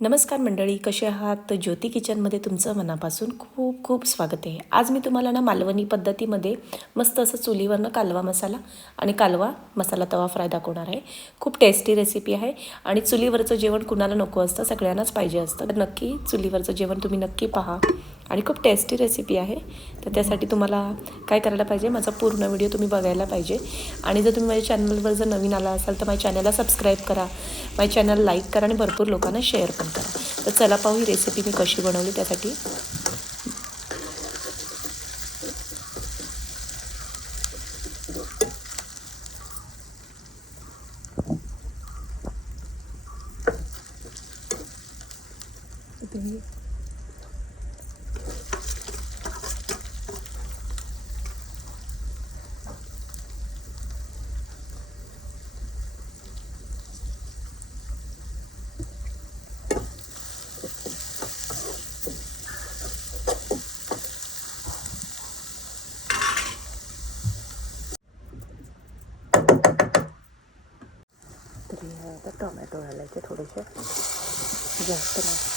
नमस्कार मंडळी, कसे आहात? तर ज्योती किचनमध्ये तुमचं मनापासून खूप खूप स्वागत आहे. आज मी तुम्हाला मालवणी पद्धतीमध्ये मस्त असं चुलीवरनं कालवा मसाला आणि कालवा मसाला तवा फ्राय दाखवणार आहे. खूप टेस्टी रेसिपी आहे आणि चुलीवरचं जेवण कुणाला नको असतं, सगळ्यांनाच पाहिजे असतं. तर नक्की चुलीवरचं जेवण तुम्ही नक्की पहा आणि खूप टेस्टी रेसिपी आहे. तर त्यासाठी तुम्हाला काय करायला पाहिजे, माझा पूर्ण व्हिडिओ तुम्ही बघायला पाहिजे. आणि जर तुम्ही माझ्या चॅनलवर जर नवीन आला असाल तर माझ्या चॅनलला सबस्क्राईब करा, माझ्या चॅनल लाईक करा आणि भरपूर लोकांना शेअर पण करा. तर चला पाहू ही रेसिपी मी कशी बनवली. त्यासाठी तुम्ही आता टोमॅटो घालायचे थोडेसे, जास्त नाही.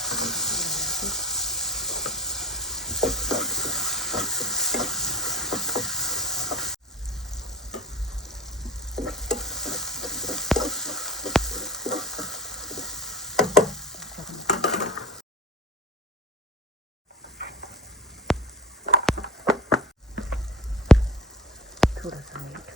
थोडंसं मीठ.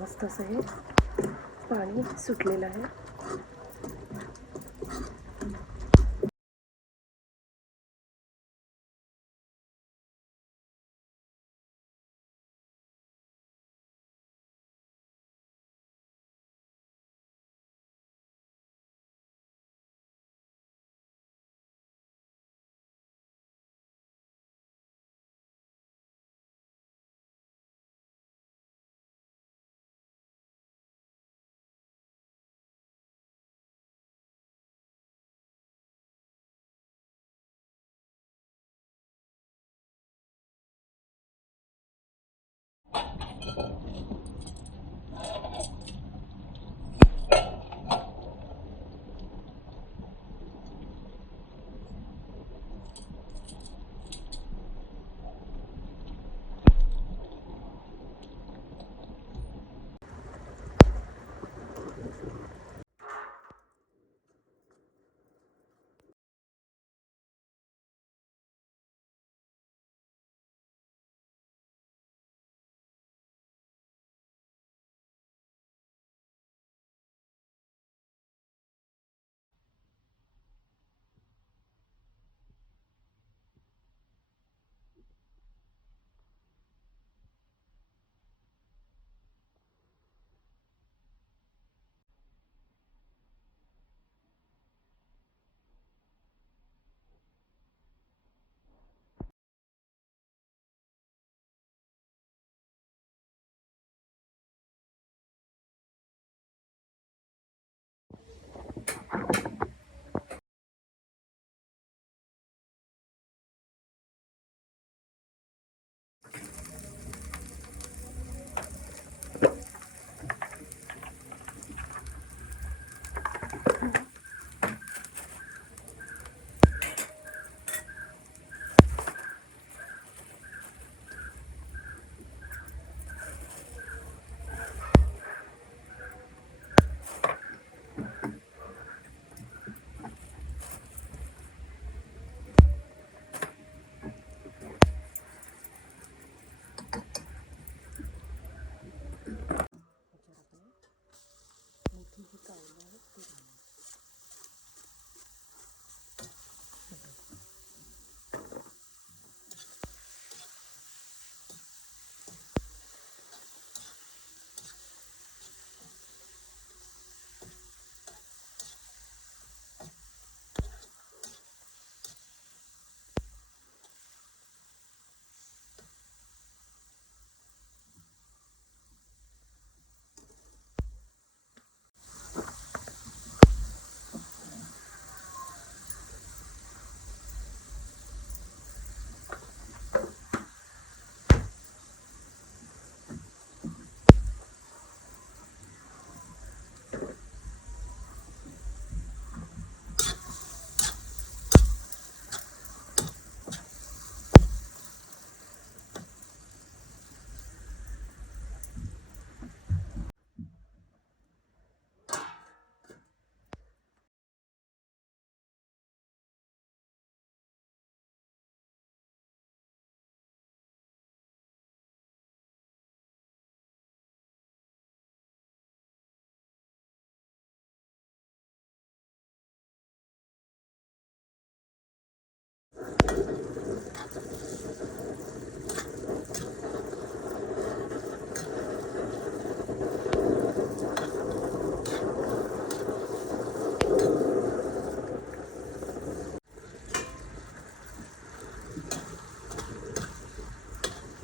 मस्त असं हे पाणी सुटलेलं आहे.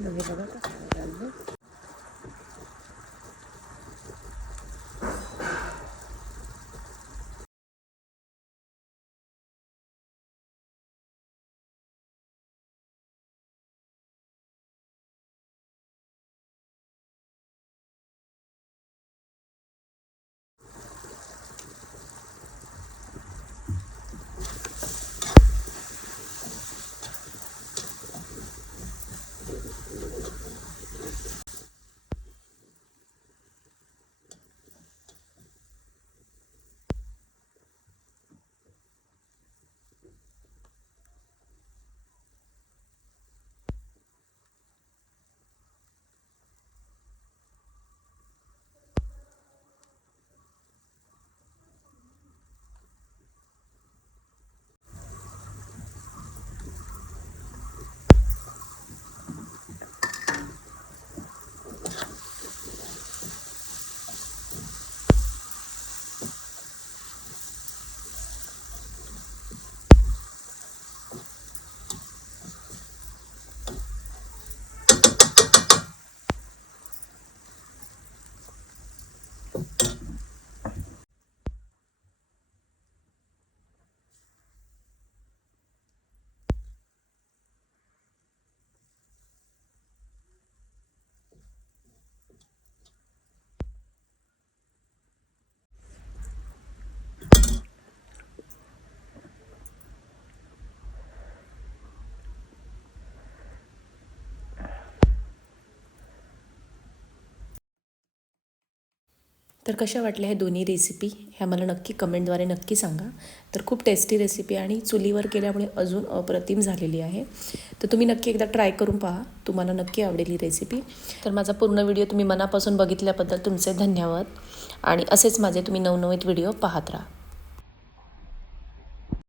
म्हणजे बघा कसं घाललं. तर कशा वाटल्या ह्या दोन्ही रेसिपी ह्या मला नक्की कमेंटद्वारे नक्की सांगा. तर खूप टेस्टी रेसिपी आणि चुलीवर केल्यामुळे अजून अप्रतिम झालेली आहे. तर तुम्ही नक्की एकदा ट्राय करून पहा, तुम्हाला नक्की आवडेल ही रेसिपी. तर माझा पूर्ण व्हिडिओ तुम्ही मनापासून बघितल्याबद्दल तुमचे धन्यवाद आणि असेच माझे तुम्ही नवनवीन व्हिडिओ पाहत राहा.